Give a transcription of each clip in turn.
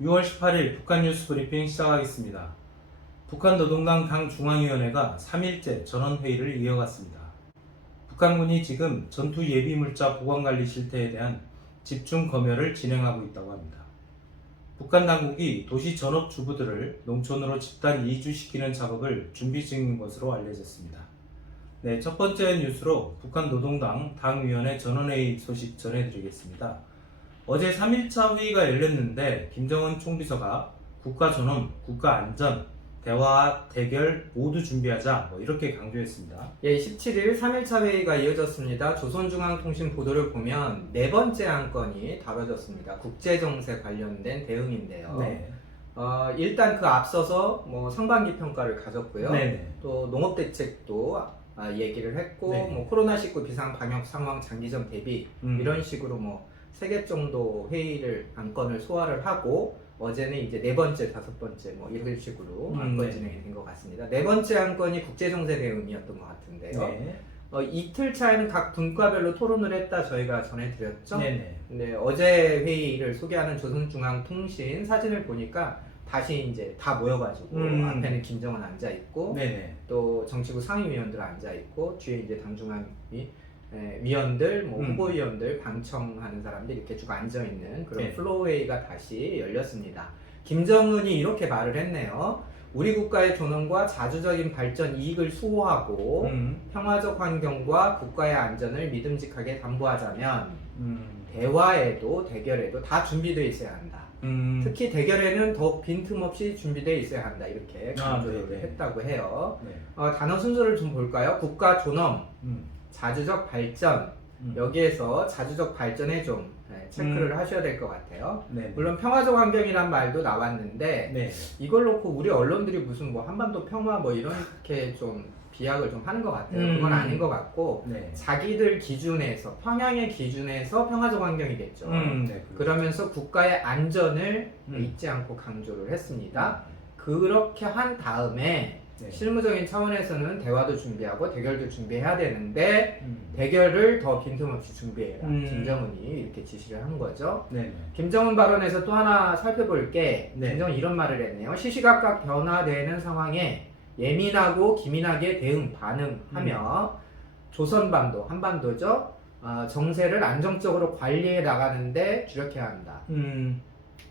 6월 18일 북한 뉴스 브리핑 시작하겠습니다. 북한 노동당 당중앙위원회가 3일째 전원회의를 이어갔습니다. 북한군이 지금 전투 예비 물자 보관관리 실태에 대한 집중 검열을 진행하고 있다고 합니다. 북한 당국이 도시 전업주부들을 농촌으로 집단 이주시키는 작업을 준비 중인 것으로 알려졌습니다. 네, 첫 번째 뉴스로 북한 노동당 당위원회 전원회의 소식 전해드리겠습니다. 어제 3일차 회의가 열렸는데 김정은 총비서가 국가존엄, 국가안전, 대화, 대결 모두 준비하자 이렇게 강조했습니다. 예, 17일 3일차 회의가 이어졌습니다. 조선중앙통신 보도를 보면 네 번째 안건이 다뤄졌습니다. 국제정세 관련된 대응인데요. 네. 일단 그 앞서서 상반기 평가를 가졌고요. 네네. 또 농업대책도 얘기를 했고, 네. 코로나19 비상 방역 상황 장기적 대비 이런 식으로 3개 정도 회의를 안건을 소화를 하고 어제는 이제 네 번째, 다섯 번째 이런 식으로 안건 네. 진행이 된 것 같습니다. 네 번째 안건이 국제정세 대응이었던 것 같은데요. 네. 이틀 차에는 각 분과별로 토론을 했다 저희가 전해드렸죠. 네네. 근데 어제 회의를 소개하는 조선중앙통신 사진을 보니까 다시 이제 다 모여가지고 앞에는 김정은 앉아 있고 네네. 또 정치부 상임위원들 앉아 있고 뒤에 이제 당중앙위 위원들, 후보위원들, 방청하는 사람들 이렇게 쭉 앉아 있는 그런 네. 플로어회의가 다시 열렸습니다. 김정은이 이렇게 말을 했네요. 우리 국가의 존엄과 자주적인 발전 이익을 수호하고 평화적 환경과 국가의 안전을 믿음직하게 담보하자면 대화에도 대결에도 다 준비되어 있어야 한다. 특히 대결에는 더욱 빈틈없이 준비되어 있어야 한다. 이렇게 강조를 네네. 했다고 해요. 네. 단어 순서를 좀 볼까요? 국가 존엄, 자주적 발전, 여기에서 자주적 발전에 좀 체크를 하셔야 될 것 같아요. 네. 물론 평화적 환경이란 말도 나왔는데 네. 이걸 놓고 우리 언론들이 무슨 한반도 평화 이렇게 좀 비약을 좀 하는 것 같아요. 그건 아닌 것 같고 네. 자기들 기준에서 평양의 기준에서 평화적 환경이겠죠. 네. 그러면서 국가의 안전을 잊지 않고 강조를 했습니다. 그렇게 한 다음에 네. 실무적인 차원에서는 대화도 준비하고 대결도 준비해야 되는데 대결을 더 빈틈없이 준비해라. 김정은이 이렇게 지시를 한 거죠. 네. 김정은 발언에서 또 하나 살펴볼 게 네. 김정은 이런 말을 했네요. 시시각각 변화되는 상황에 예민하고 기민하게 반응하며 조선반도, 한반도죠. 정세를 안정적으로 관리해 나가는데 주력해야 한다.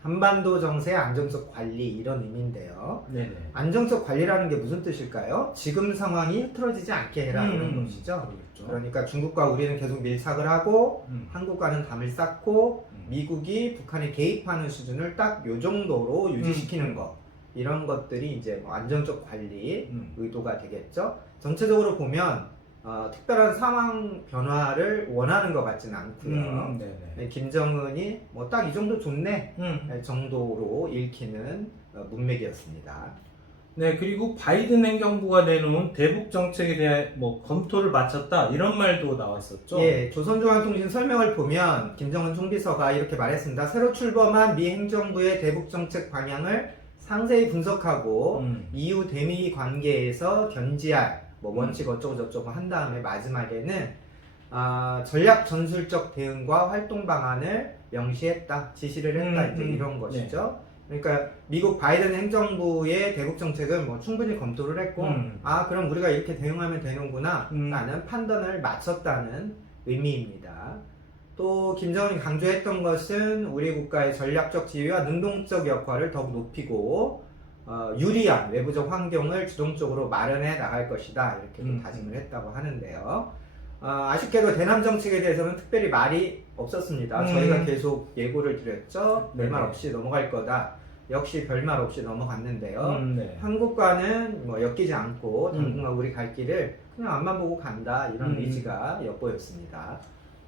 한반도 정세의 안정적 관리 이런 의미인데요. 네네. 안정적 관리라는 게 무슨 뜻일까요? 지금 상황이 흐트러지지 않게 해라 이런 것이죠. 그렇죠. 그러니까 중국과 우리는 계속 밀착을 하고 한국과는 담을 쌓고 미국이 북한에 개입하는 수준을 딱 요 정도로 유지시키는 것 이런 것들이 이제 안정적 관리 의도가 되겠죠. 전체적으로 보면 특별한 상황 변화를 원하는 것 같지는 않고요. 네네. 김정은이 딱 이 정도 좋네 정도로 읽히는 문맥이었습니다. 네, 그리고 바이든 행정부가 내놓은 대북 정책에 대해 검토를 마쳤다 이런 말도 나왔었죠. 예, 조선중앙통신 설명을 보면 김정은 총비서가 이렇게 말했습니다. 새로 출범한 미 행정부의 대북 정책 방향을 상세히 분석하고 이후 대미 관계에서 견지할 원칙 어쩌고저쩌고 한 다음에 마지막에는 전략 전술적 대응과 활동 방안을 명시했다, 지시를 했다 이제 이런 것이죠. 그러니까 미국 바이든 행정부의 대북 정책은 충분히 검토를 했고 그럼 우리가 이렇게 대응하면 되는구나 라는 판단을 마쳤다는 의미입니다. 또 김정은이 강조했던 것은 우리 국가의 전략적 지위와 능동적 역할을 더욱 높이고 유리한 외부적 환경을 주동적으로 마련해 나갈 것이다 이렇게 다짐을 했다고 하는데요. 아쉽게도 대남 정책에 대해서는 특별히 말이 없었습니다. 저희가 계속 예고를 드렸죠. 별말 없이 넘어갈 거다. 역시 별말 없이 넘어갔는데요. 네. 한국과는 엮이지 않고 당분간 우리 갈 길을 그냥 앞만 보고 간다 이런 의지가 엿보였습니다.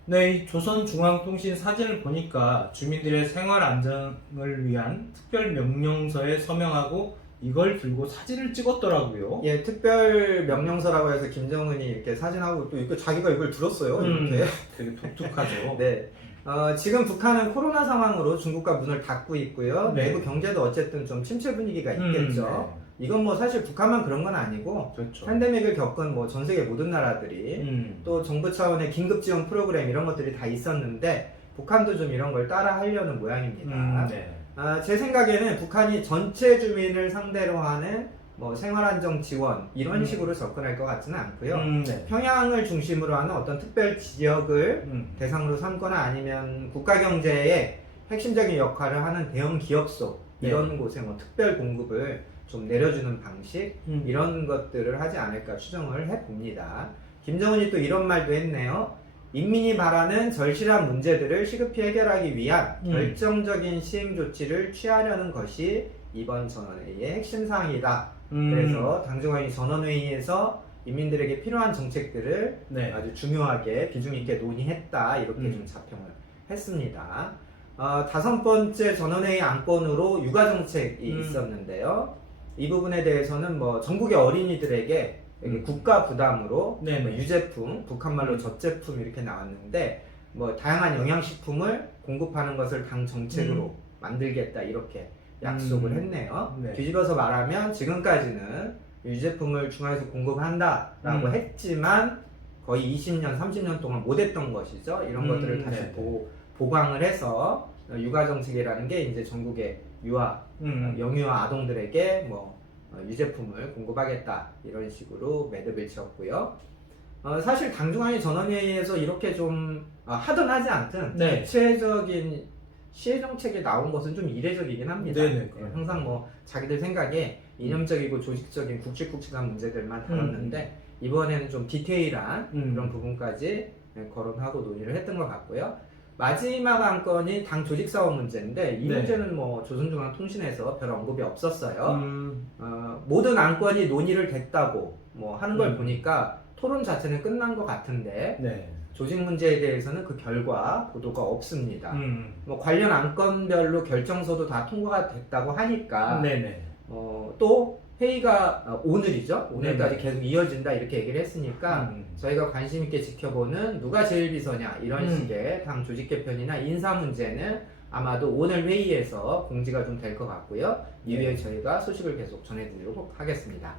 네, 이 조선중앙통신 사진을 보니까 주민들의 생활 안정을 위한 특별 명령서에 서명하고 이걸 들고 사진을 찍었더라고요. 예, 특별 명령서라고 해서 김정은이 이렇게 사진하고 또 이렇게 자기가 이걸 들었어요. 이렇게. 되게 독특하죠. 네. 지금 북한은 코로나 상황으로 중국과 문을 닫고 있고요. 네. 내부 경제도 어쨌든 좀 침체 분위기가 있겠죠. 이건 사실 북한만 그런 건 아니고 그렇죠. 팬데믹을 겪은 전 세계 모든 나라들이 또 정부 차원의 긴급 지원 프로그램 이런 것들이 다 있었는데 북한도 좀 이런 걸 따라 하려는 모양입니다. 네. 제 생각에는 북한이 전체 주민을 상대로 하는 뭐 생활안정 지원 이런 식으로 접근할 것 같지는 않고요. 네. 평양을 중심으로 하는 어떤 특별 지역을 대상으로 삼거나 아니면 국가 경제에 핵심적인 역할을 하는 대형 기업소 이런 네. 곳에 뭐 특별 공급을 좀 내려주는 방식 이런 것들을 하지 않을까 추정을 해봅니다. 김정은이 또 이런 말도 했네요. 인민이 바라는 절실한 문제들을 시급히 해결하기 위한 결정적인 시행 조치를 취하려는 것이 이번 전원회의의 핵심 사항이다. 그래서 당중앙위 전원회의에서 인민들에게 필요한 정책들을 네. 아주 중요하게 비중 있게 논의했다. 이렇게 좀 자평을 했습니다. 5번째 전원회의 안건으로 육아정책이 있었는데요. 이 부분에 대해서는 뭐 전국의 어린이들에게 국가 부담으로 뭐 유제품, 북한말로 젖제품 이렇게 나왔는데 뭐 다양한 영양식품을 공급하는 것을 당 정책으로 만들겠다 이렇게 약속을 했네요. 네. 뒤집어서 말하면 지금까지는 유제품을 중앙에서 공급한다라고 했지만 거의 20년, 30년 동안 못했던 것이죠. 이런 것들을 다시 보강을 해서 육아정책이라는 게 이제 전국의 영유아 아동들에게 뭐 유제품을 공급하겠다 이런 식으로 매듭을 지었고요. 사실 당중앙위 전원회의에서 이렇게 좀 하든 하지 않든 구체적인 시혜정책이 나온 것은 좀 이례적이긴 합니다. 항상 뭐 자기들 생각에 이념적이고 조직적인 굵직굵직한 문제들만 다뤘는데 이번에는 좀 디테일한 그런 부분까지 거론하고 논의를 했던 것 같고요. 마지막 안건이 당 조직사업 문제인데 이 문제는 뭐 조선중앙통신에서 별 언급이 없었어요. 모든 안건이 논의를 됐다고 뭐 하는 걸 보니까 토론 자체는 끝난 것 같은데 조직 문제에 대해서는 그 결과 보도가 없습니다. 뭐 관련 안건별로 결정서도 다 통과가 됐다고 하니까 또 회의가 오늘이죠. 오늘까지 계속 이어진다 이렇게 얘기를 했으니까 저희가 관심 있게 지켜보는 누가 제일 비서냐 이런 식의 당 조직 개편이나 인사 문제는 아마도 오늘 회의에서 공지가 좀 될 것 같고요. 이후에 저희가 소식을 계속 전해드리도록 하겠습니다.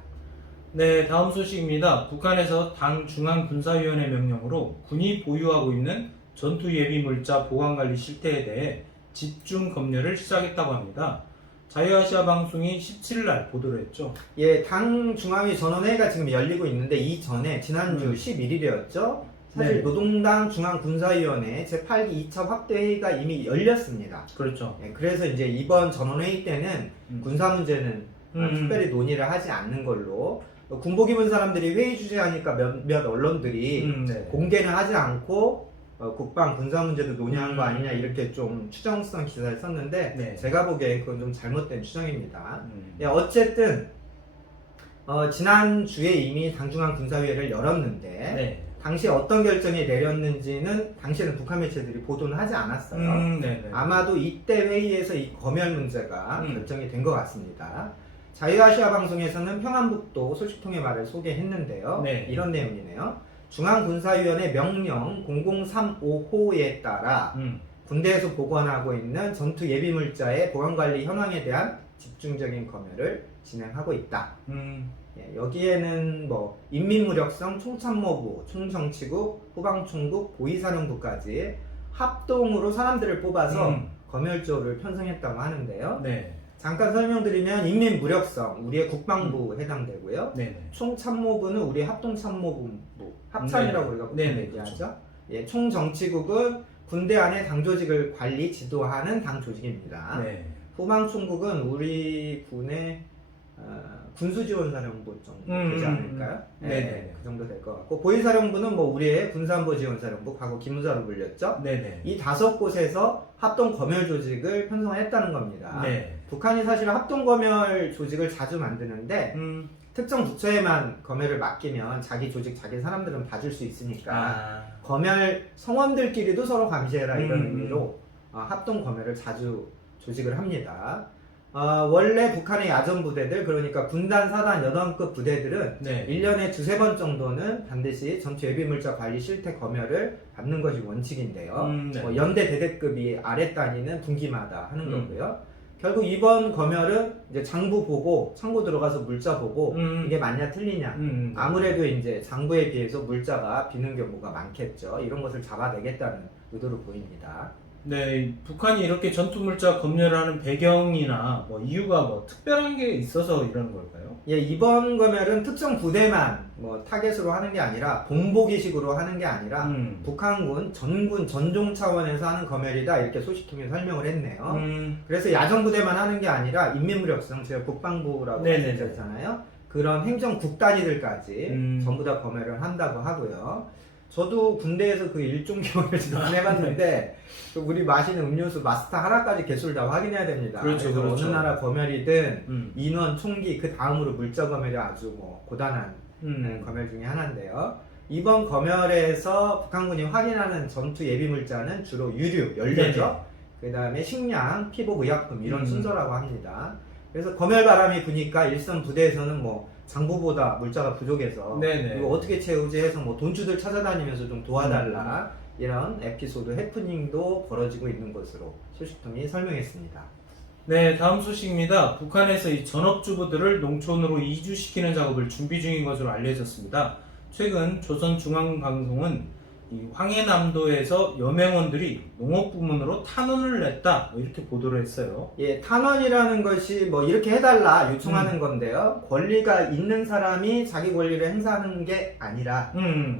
네, 다음 소식입니다. 북한에서 당 중앙군사위원회 명령으로 군이 보유하고 있는 전투예비물자 보관관리 실태에 대해 집중 검열을 시작했다고 합니다. 자유아시아 방송이 17일 보도를 했죠. 예, 당 중앙위 전원회의가 지금 열리고 있는데 이전에 지난주 11일이었죠. 사실 노동당 중앙군사위원회 제8기 2차 확대회의가 이미 열렸습니다. 그렇죠. 예, 그래서 이제 이번 전원회의 때는 군사 문제는 특별히 논의를 하지 않는 걸로 군복 입은 사람들이 회의 주재하니까 몇몇 언론들이 공개는 하지 않고 국방 군사 문제도 논의한 거 아니냐 이렇게 좀 추정성 기사를 썼는데 제가 보기엔 그건 좀 잘못된 추정입니다. 예, 어쨌든 지난주에 이미 당중앙 군사위원회를 열었는데 당시 어떤 결정이 내렸는지는 당시에는 북한 매체들이 보도는 하지 않았어요. 아마도 이때 회의에서 이 검열 문제가 결정이 된 것 같습니다. 자유아시아 방송에서는 평안북도 소식통의 말을 소개했는데요. 이런 내용이네요. 중앙군사위원회 명령 0035호에 따라 군대에서 보관하고 있는 전투 예비물자의 보관관리 현황에 대한 집중적인 검열을 진행하고 있다. 예, 여기에는 뭐 인민무력성 총참모부, 총정치국, 후방총국, 보위사령부까지 합동으로 사람들을 뽑아서 검열조를 편성했다고 하는데요. 잠깐 설명드리면 인민무력성, 우리의 국방부 해당되고요. 총참모부는 우리의 합동참모본부, 합참이라고 우리가 보통 얘기하죠. 예, 총정치국은 군대 안에 당 조직을 관리, 지도하는 당 조직입니다. 후방총국은 우리 군의 군수지원사령부 정도 되지 않을까요? 그 정도 될 것 같고 보위사령부는 뭐 우리의 군사안보지원사령부, 과거 기무사로 불렸죠. 이 5곳에서 합동 검열 조직을 편성했다는 겁니다. 북한이 사실 합동 검열 조직을 자주 만드는데 특정 부처에만 검열을 맡기면 자기 조직, 자기 사람들은 봐줄 수 있으니까 검열 성원들끼리도 서로 감시해라 이런 의미로 합동 검열을 자주 조직을 합니다. 원래 북한의 야전 부대들, 그러니까 군단, 사단, 여단급 부대들은 1년에 2-3번 정도는 반드시 전투 예비물자 관리 실태 검열을 받는 것이 원칙인데요. 뭐 연대 대대급이 아랫단위는 분기마다 하는 거고요. 결국 이번 검열은 이제 장부 보고, 창고 들어가서 물자 보고 이게 맞냐 틀리냐. 아무래도 이제 장부에 비해서 물자가 비는 경우가 많겠죠. 이런 것을 잡아내겠다는 의도로 보입니다. 네, 북한이 이렇게 전투물자 검열을 하는 배경이나 뭐 이유가 뭐 특별한 게 있어서 이러는 걸까요? 예, 이번 검열은 특정 부대만 뭐 타겟으로 하는 게 아니라 본보기식으로 하는 게 아니라 북한군 전군 전종 차원에서 하는 검열이다 이렇게 소식통에 설명을 했네요. 그래서 야전 부대만 하는 게 아니라 인민무력성 제가 국방부라고 말씀드렸잖아요. 그런 행정 국단위들까지 전부 다 검열을 한다고 하고요. 저도 군대에서 그 일종 경험을 지금 해봤는데 우리 마시는 음료수 마스터 하나까지 개수를 다 확인해야 됩니다. 그렇죠, 그래서 그렇죠. 어느 나라 검열이든 인원, 총기 그 다음으로 물자 검열이 아주 뭐 고단한 검열 중에 하나인데요. 이번 검열에서 북한군이 확인하는 전투 예비 물자는 주로 유류, 연료죠. 그 다음에 식량, 피복, 의약품 이런 순서라고 합니다. 그래서 검열 바람이 부니까 일선 부대에서는 뭐 장부보다 물자가 부족해서 이거 어떻게 채우지 해서 뭐 돈주들 찾아다니면서 좀 도와달라 이런 에피소드 해프닝도 벌어지고 있는 것으로 소식통이 설명했습니다. 네, 다음 소식입니다. 북한에서 이 전업주부들을 농촌으로 이주시키는 작업을 준비 중인 것으로 알려졌습니다. 최근 조선중앙방송은 이 황해남도에서 여맹원들이 농업부문으로 탄원을 냈다 이렇게 보도를 했어요. 예, 탄원이라는 것이 뭐 이렇게 해달라 요청하는 건데요. 권리가 있는 사람이 자기 권리를 행사하는 게 아니라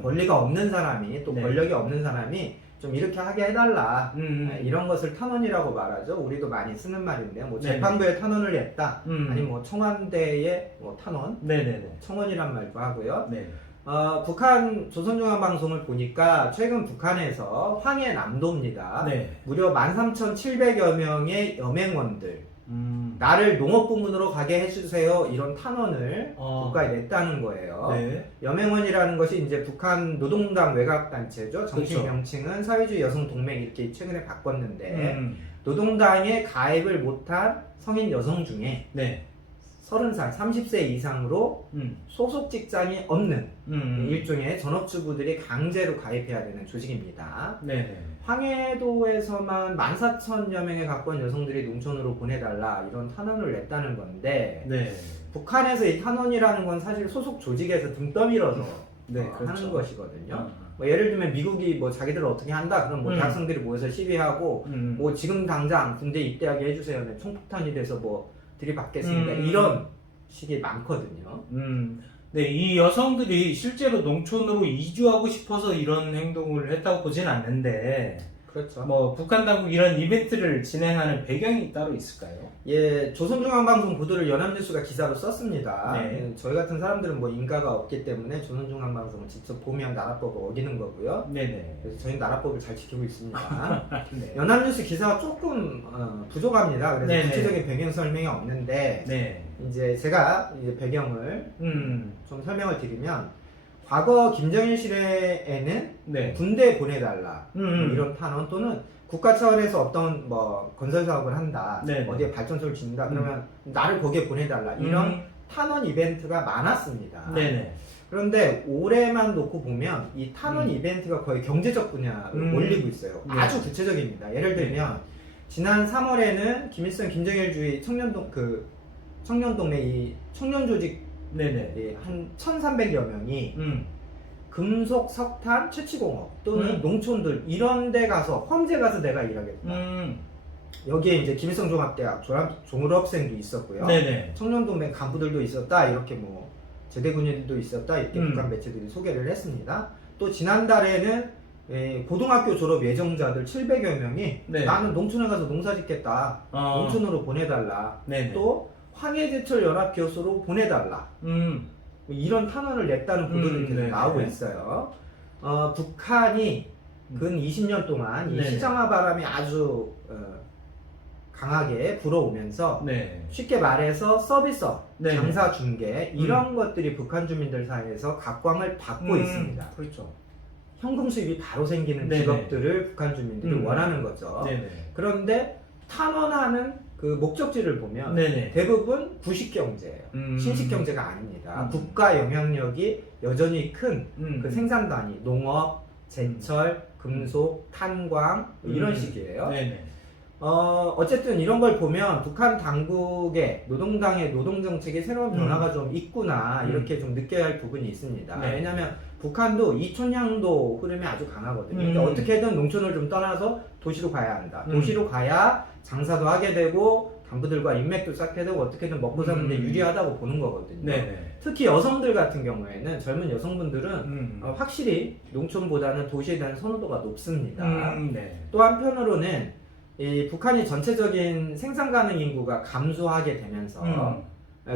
권리가 없는 사람이 또 권력이 없는 사람이 좀 이렇게 하게 해달라 이런 것을 탄원이라고 말하죠. 우리도 많이 쓰는 말인데요. 뭐 재판부에 탄원을 냈다 아니면 뭐 청와대에 뭐 탄원 청원이란 말도 하고요. 북한 조선중앙방송을 보니까 최근 북한에서 황해남도입니다. 무려 13,700여 명의 여맹원들 나를 농업부문으로 가게 해주세요 이런 탄원을 국가에 냈다는 거예요. 여맹원이라는 것이 이제 북한 노동당 외곽단체죠. 정식 그렇죠. 명칭은 사회주의 여성동맹 이렇게 최근에 바꿨는데 노동당에 가입을 못한 성인 여성 중에 30살, 30세 이상으로 소속 직장이 없는 일종의 전업주부들이 강제로 가입해야 되는 조직입니다. 황해도에서만 14,000여 명에 가까운 여성들이 농촌으로 보내달라 이런 탄원을 냈다는 건데 북한에서 이 탄원이라는 건 사실 소속 조직에서 등 떠밀어서 하는 것이거든요. 뭐 예를 들면 미국이 뭐 자기들 어떻게 한다 그럼 뭐 대학생들이 모여서 시위하고 뭐 지금 당장 군대 입대하게 해주세요. 네, 총폭탄이 돼서 뭐 들이받겠습니다. 이런 식이 많거든요. 네, 이 여성들이 실제로 농촌으로 이주하고 싶어서 이런 행동을 했다고 보진 않는데 그렇죠. 뭐 북한 당국 이런 이벤트를 진행하는 배경이 따로 있을까요? 예, 조선중앙방송 보도를 연합뉴스가 기사로 썼습니다. 저희 같은 사람들은 뭐 인가가 없기 때문에 조선중앙방송을 직접 보면 나라법을 어기는 거고요. 그래서 저희는 나라법을 잘 지키고 있습니다. 연합뉴스 기사가 조금 부족합니다. 그래서 구체적인 배경 설명이 없는데 이제 제가 이제 배경을 좀 설명을 드리면 과거 김정일 시대에는 군대에 보내달라 이런 탄원 또는 국가 차원에서 어떤 뭐 건설 사업을 한다 어디에 발전소를 짓는다 그러면 나를 거기에 보내달라 이런 탄원 이벤트가 많았습니다. 그런데 올해만 놓고 보면 이 탄원 이벤트가 거의 경제적 분야로 몰리고 있어요. 아주 구체적입니다. 예를 들면 지난 3월에는 김일성 김정일주의 청년동맹 이 청년조직 한 1,300여 명이 금속, 석탄, 채취공업 또는 농촌들 이런 데 가서 험지 가서 내가 일하겠다. 여기에 이제 김일성 종합대학 졸업생도 있었고요. 청년동맹 간부들도 있었다. 이렇게 뭐 제대군인들도 있었다. 이렇게 북한 매체들이 소개를 했습니다. 또 지난달에는 고등학교 졸업 예정자들 700여 명이 나는 농촌에 가서 농사 짓겠다. 농촌으로 보내달라. 또 황해제철 연합교수로 보내달라. 이런 탄원을 냈다는 보도들이 계속 나오고 있어요. 북한이 근 20년 동안 이 시장화 바람이 아주 강하게 불어오면서 쉽게 말해서 서비스업, 장사 중개 이런 것들이 북한 주민들 사이에서 각광을 받고 있습니다. 현금 수입이 바로 생기는 직업들을 북한 주민들이 원하는 거죠. 그런데 탄원하는 그 목적지를 보면 대부분 부식경제예요. 신식경제가 아닙니다. 국가 영향력이 여전히 큰 그 생산 단위, 농업, 제철, 금속, 탄광 이런 식이에요. 어쨌든 이런 걸 보면 북한 당국의 노동당의 노동정책에 새로운 변화가 좀 있구나 이렇게 좀 느껴야 할 부분이 있습니다. 왜냐하면 북한도 이촌향도 흐름이 아주 강하거든요. 그러니까 어떻게든 농촌을 좀 떠나서 도시로 가야 한다. 도시로 가야 장사도 하게 되고 간부들과 인맥도 쌓게 되고 어떻게든 먹고 사는데 유리하다고 보는 거거든요. 네네. 특히 여성들 같은 경우에는 젊은 여성분들은 확실히 농촌보다는 도시에 대한 선호도가 높습니다. 네. 또 한편으로는 이 북한이 전체적인 생산 가능 인구가 감소하게 되면서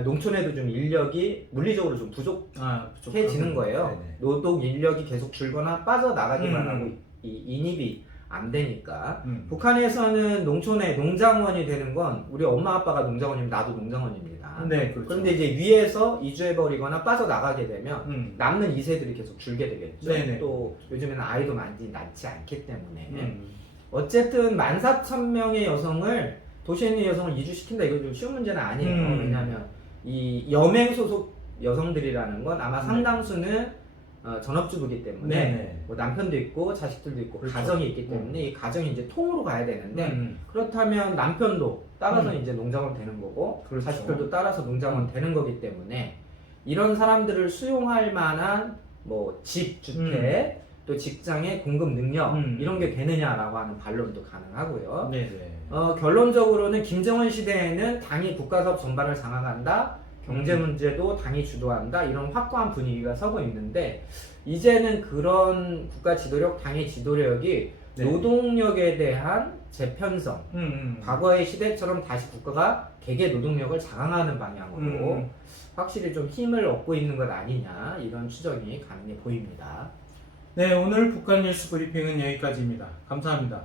농촌에도 좀 인력이 물리적으로 좀 부족해지는 거예요. 네네. 노동 인력이 계속 줄거나 빠져나가기만 하고 인입이 안 되니까 북한에서는 농촌에 농장원이 되는 건 우리 엄마 아빠가 농장원이면 나도 농장원입니다. 네, 그렇죠. 그런데 이제 위에서 이주해버리거나 빠져나가게 되면 남는 2세들이 계속 줄게 되겠죠. 네네. 또 요즘에는 아이도 많지 않기 때문에 어쨌든 14,000명의 여성을 도시에 있는 여성을 이주시킨다 이거 좀 쉬운 문제는 아니에요. 왜냐하면 이 여맹 소속 여성들이라는 건 아마 상당수는 전업주부기 때문에 네네. 뭐 남편도 있고 자식들도 있고 그렇죠. 가정이 있기 때문에 이 가정이 이제 통으로 가야 되는데 그렇다면 남편도 따라서 이제 농장원 되는 거고 그렇죠. 자식들도 따라서 농장원 되는 거기 때문에 이런 사람들을 수용할 만한 뭐 집, 주택 또 직장의 공급 능력 이런 게 되느냐라고 하는 반론도 가능하고요. 네네. 결론적으로는 김정은 시대에는 당이 국가사업 전반을 장악한다. 경제 문제도 당이 주도한다 이런 확고한 분위기가 서고 있는데 이제는 그런 국가 지도력, 당의 지도력이 네. 노동력에 대한 재편성 과거의 시대처럼 다시 국가가 개개 노동력을 장악하는 방향으로 확실히 좀 힘을 얻고 있는 것 아니냐 이런 추정이 가능해 보입니다. 네, 오늘 북한 뉴스 브리핑은 여기까지입니다. 감사합니다.